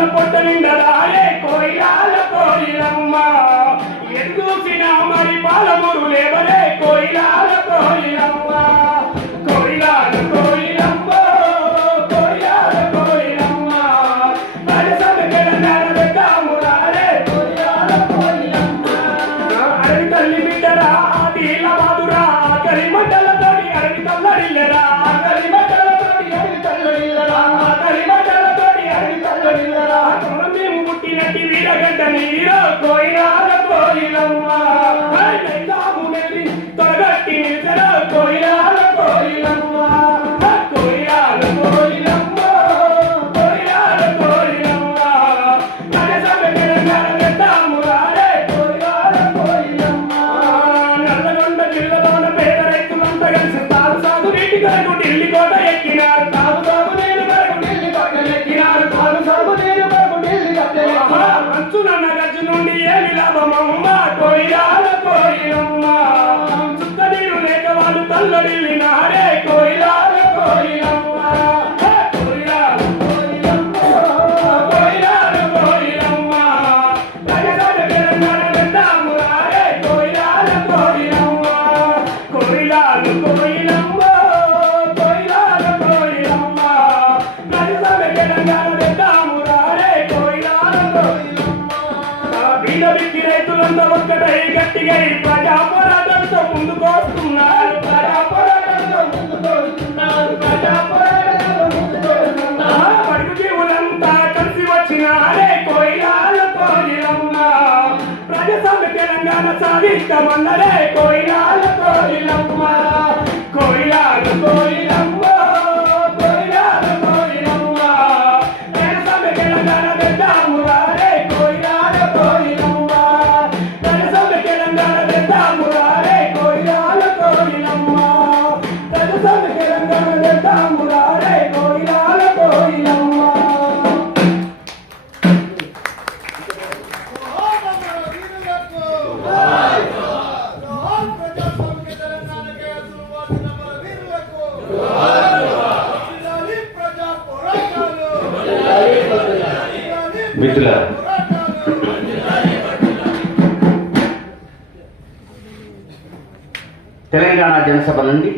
కన్న పొట్టు నిండదాలే కోయిలాల కోయిలమ్మ. ఎదుసిన మరి పాలమురు లేవలే కోయిలాల కోయిలమ్మ. కోయిలాల కోయిల నీరగంట నీరో కోయినార కోయిలమ్మ. తాము వెళ్ళి తొడగట్టి నిద్రో కోయినార కోయిలమ్మ. కోయినార కోయిలమ్మ. కోయినార కోయిలమ్మ. నద Alabama, mama. గరి గట్టి గరి ప్రజా పోరాటంతో ముందుకు వస్తున్నారు. ప్రజా పోరాటంతో ప్రజా పోరాటంతో జీవులంతా కలిసి వచ్చినారే కోయిలాల కోయిలమ్మ తెలంగాణ సాధిస్తామన్నరే కోయిలా మిత్రుల తెలంగాణ జనసభ నుండి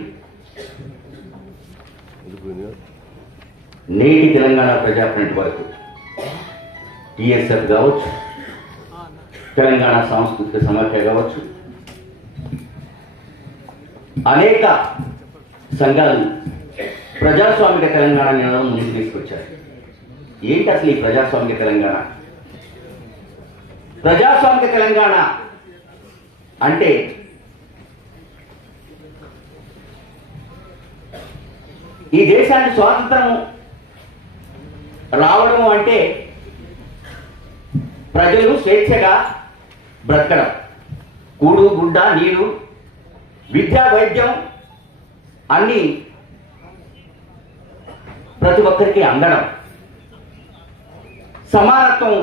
నేటి తెలంగాణ ప్రజాప్రతినిధి వరకు టీఎస్ఎఫ్ కావచ్చు తెలంగాణ సాంస్కృతిక సమాఖ్య కావచ్చు అనేక సంఘాలు ప్రజాస్వామిక తెలంగాణ నినాదం ముందుకు తీసుకొచ్చారు ఏంటి అసలు ఈ ప్రజాస్వామ్య తెలంగాణ? ప్రజాస్వామ్య తెలంగాణ అంటే ఈ దేశానికి స్వాతంత్రం రావడం అంటే ప్రజలు స్వేచ్ఛగా బ్రతకడం. కూడు గుడ్డ నీరు విద్యా వైద్యం అన్నీ ప్రతి ఒక్కరికి అందడం. సమానత్వం